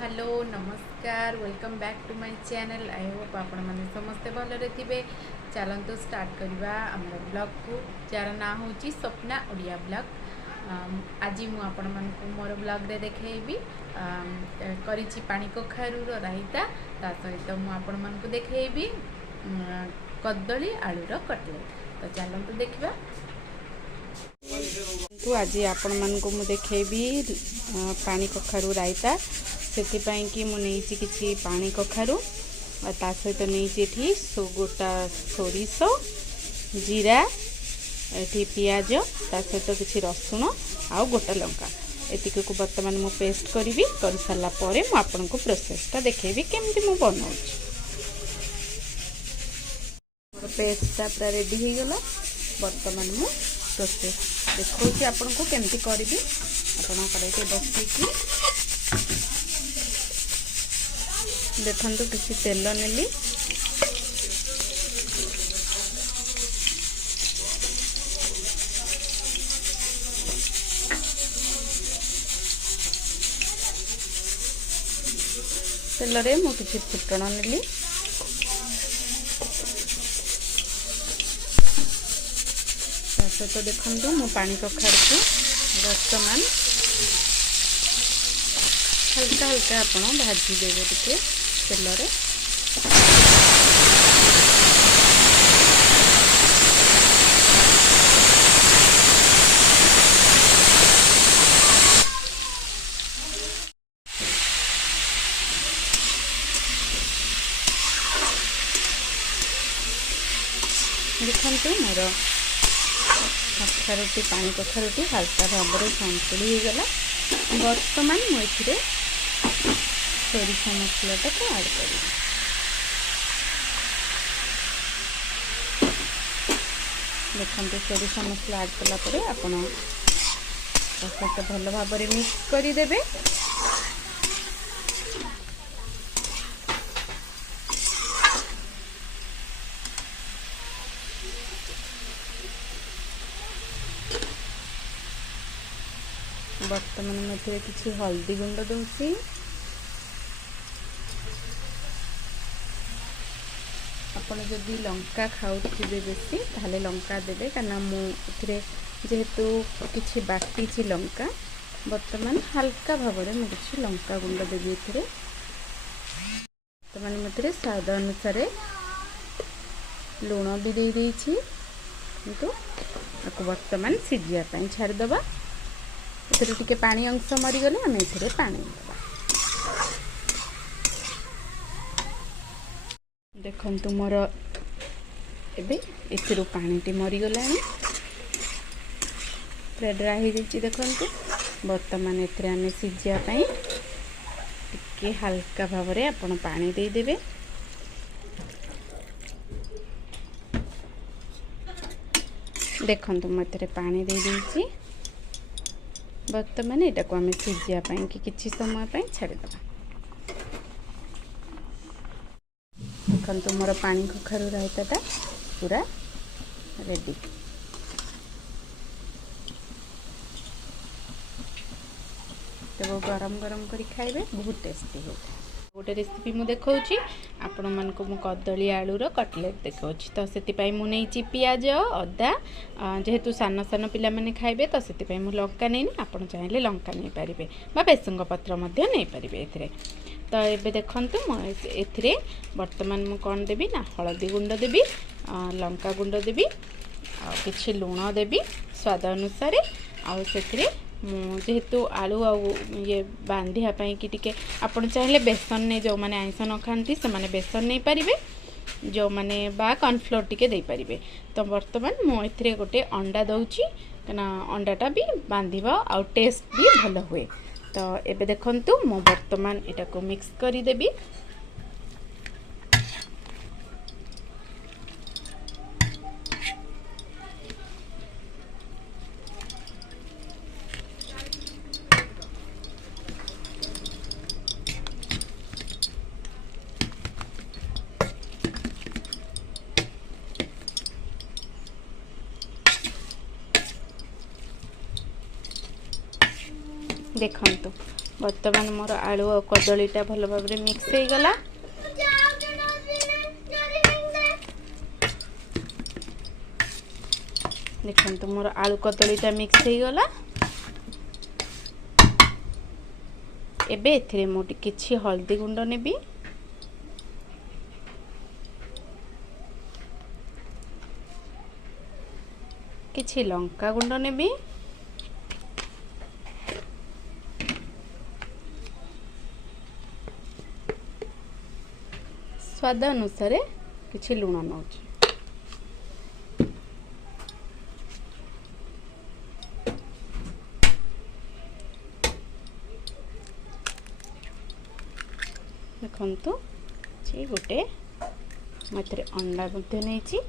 Hello नमस्कार welcome back to my channel. I hope आपण मैंने समस्ते भलरे थे। चलतु स्टार्ट करवा आमर ब्लॉग को जार ना हूँ स्वप्ना ओडिया ब्लॉग। आज मुझे मोर ब्लॉग रे देखी करी पानी कखारू रायता ता सहित मुझे देखी कदली आलूर कटलेट। तो चलतु देखा। तो आज आपण मानक मु देखेबी पानी कखारू रायता। से कि मुझे किसी पानी कखारू ता सहित नहीं गोटा सोरिष जीरा ये पियाज ता सहित किसी रसुण आ गोटा लंका एतिक को बर्तमान मु पेस्ट करी कर सारा पर मुझे प्रोसेसटा देखेबी केमती मु बनाऊँ। पेस्टटा पूरा रेडी हो गला। बर्तमान मु प्रोसेस देखो आपन को केमती करी आपन कड़े बसिकी देखु किसी तेल नेली तेल रे मु किसी फुटण नेली तो देखो मु पानी कखार को बर्तमान हल्का हल्का आपण भाजी देवे टिके तेल रे। देखो मोर कखारुटी पानी कखारुटी हल्का भाव में संतुली हो गला। बर्तमान मुझे सोरिष मसलाटा को ऐड कर देखते सोरिष मसला ऐड कलापर आपण सहित भल भाव में मिक्स करदे। बर्तमान में किसी हल्दी गुंड दूसरी आपड़ जदि लंका खाऊे बेसी ताहले लंका देवे कहीं मुझे जेहेतु किसी बाटी लंका बर्तमान हल्का भाव में मुझे लंका गुंड देवी। बर्तमान मुझे स्वाद अनुसार लुण भी दे देछि किंतु आपको बर्तमान सीझापी छाड़दबा। एथरे टिके पानी अंश मरीगले आम एथरे पानी देवा। देखंतु मोर एबे एथरो पानीटी मरीगला पूरा ड्राई हो जाइए। देखंतु बर्तमान एथरे आम सीझापी टिके हल्का भाव में आपण पानी दे देबे। देखंतु मैं एथरे पानी दे देछि। बर्तमान यहाँ को आम सीझापी कि समय छाड़ीद। देखो मोर पानी कखारू रायताटा पूरा रेडी। तो गरम गरम कर खाइबे बहुत टेस्टी हो। गोटे रेसिपी मु देखौछि आपण मानको मु कदली आलूर कटलेट देखौछि। तो सेति मु नहीं पियाज अदा जेहेतु सान सान पिला माने खाइबे तो सेति मु लंका नहीं आपण चाहिले लंका नहीं पारिबे बा बेसंग पत्र मध्य नहीं पारिबे एथिरे। तो ये देखंतु एथिरे बर्तमान मु कौन देबी ना हलदी गुंड देबी लंका गुंड देबी आ किछि लुण देबी स्वाद अनुसार आ सेथिरे जेहेतु आलू आ ये बांधियापाई कि टिके आपण चाहे बेसन नहीं जो मैंने आइंस न खाती से मैंने बेसन नहीं पारिबे जो मैंने बा कॉर्नफ्लोर टिके दे पारिबे। तो बर्तमान मुझे गोटे अंडा दउची कना अंडाटा भी बांधिबा आ टेस्ट भी भल हुए। तो एबे देखंतु मो बर्तमान एटा को मिक्स करी देबी। देखंतु बर्तमान मोर आलू और कदलीटा भल भाव मिक्स हो गला। देखो मोर आलू कदलीटा मिक्स हो गला। एबे एथिरे मोटी किछि हल्दी गुंड नेबी, किछि लंका गुंड नेबी, स्वाद अनुसार किछि लुण नउछि। देखंतु जे गोटे मते अंडा मध्ये नेछि।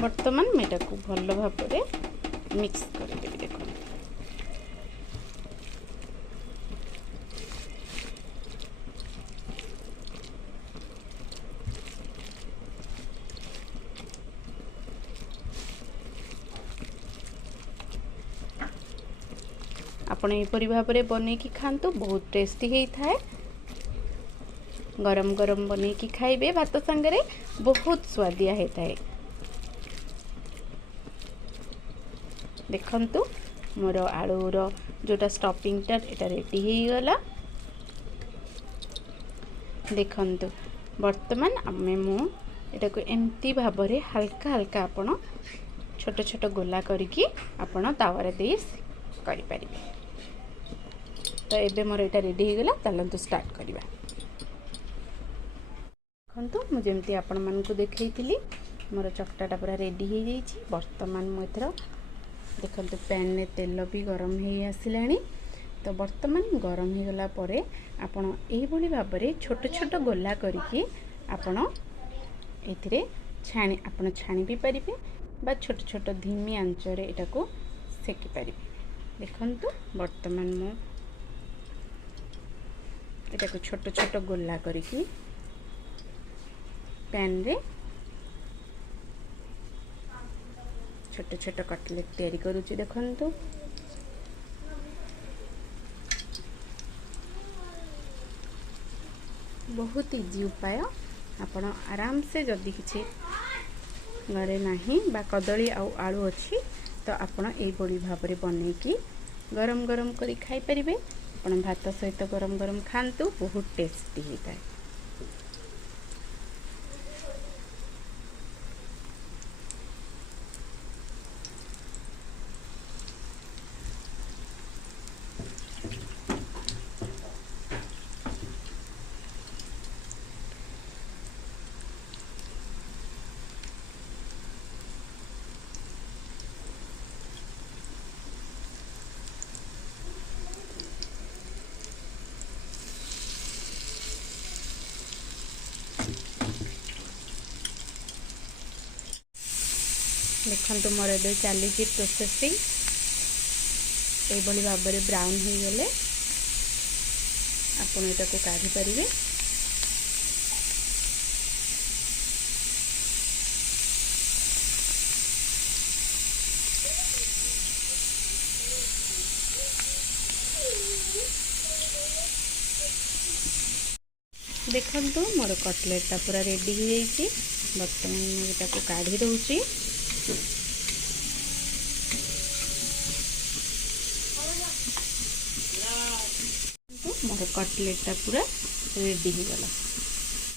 वर्तमान मेटा को भल भाव मिक्स कर देबी। देखो आपण एपरी भाव में बन की खातु, बहुत टेस्टी होता है। गरम गरम बन की खाइबे भात संगे, बहुत स्वादिया होता है। देखंतु मोर आलूर जोटा स्टफिंगटा एटा रेडी हो गला। देखंतु वर्तमान आमे मु एटा को एमती भाव में हल्का हल्का आपण छोट छोट गोला करके आपण तावारे दे करि परिबे। तो एबे मोर एटा रेडी हो गला, चलंतु स्टार्ट करिबा। देखंतु मु जेमती आपण मन को देखैतिली मोर चकटाटा पूरा रेडी हो जाइछि। वर्तमान मु एथरो देखंतु पैन में तेल भी गरम हो आसिलानी। तो वर्तमान गरम हो गला परे आपण एही भली भाव में छोट छोट गोला करके आपण एथिरे छाणी भी परिबे बा छोट छोट धीमी आंचरे एटा को सेकी परिबे। देखंतु वर्तमान मु एटा को छोट छोट गोला करके पैन रे छोट छोट कटलेट तैयारी करूची। देखंतु बहुत इजी उपाय। आपण आराम से जदि किछि घरे नाही बा कदली आउ आलू अच्छी तो आपण एई बड़ी भाव में बनेकी गरम गरम करी खाई परिबे। आपण भात सहित गरम गरम खांतु, बहुत टेस्टी होता है। देखंतु मोर ए चली प्रोसेसिंग ये भाव में ब्राउन हो गले आपण एटा को काढ़ी परिवे। देखंतु मोर कटलेटा पूरा रेडी हो जाइए। बर्तमान मुझे को काढ़ी दूची। मोर कटलेटा पूरा रेडी हो गला।